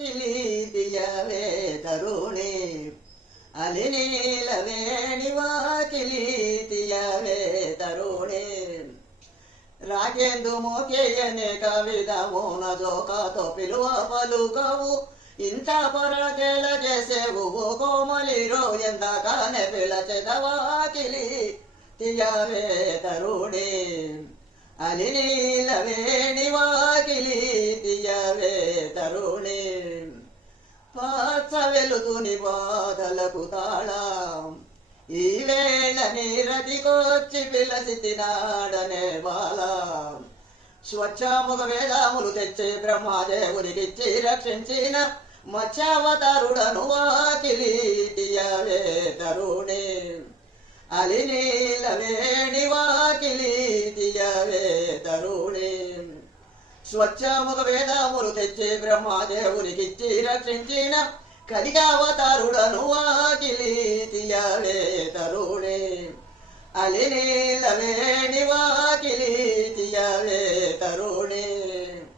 వాకిలి తీయవే తరుణి అలినీలవేణి వాకిలి తీయవే తరుణి రాకేందు మోకేయనే కవిదమున జోకతో పిలువ పలుకవు ఇంత పరకేల చేసేవు కోమలిరో ఎందాకనే పిలచెదవాకిలి తీయవే తరుణి అలినీలవేణి వాకిలి తీయవే తరుణి పాత్ర వెలుతుని బాధలకు తాళం ఈ వేళ నీరతికొచ్చి పిలసి తినాడనే బాల స్వచ్ఛముగ వేదములు తెచ్చి బ్రహ్మదేవునికిచ్చి రక్షించిన మత్స్యావతారుడను వాకిలి తీయవే తరుణి అలినీలవేణి వాకిలి తీయవే తరుణి స్వచ్ఛముగ వేదములు తెచ్చి బ్రహ్మదేవునికిచ్చి రక్షించిన కలిగావతారుడను వాకిలి తీయవే తరుణి అలినీలవేణి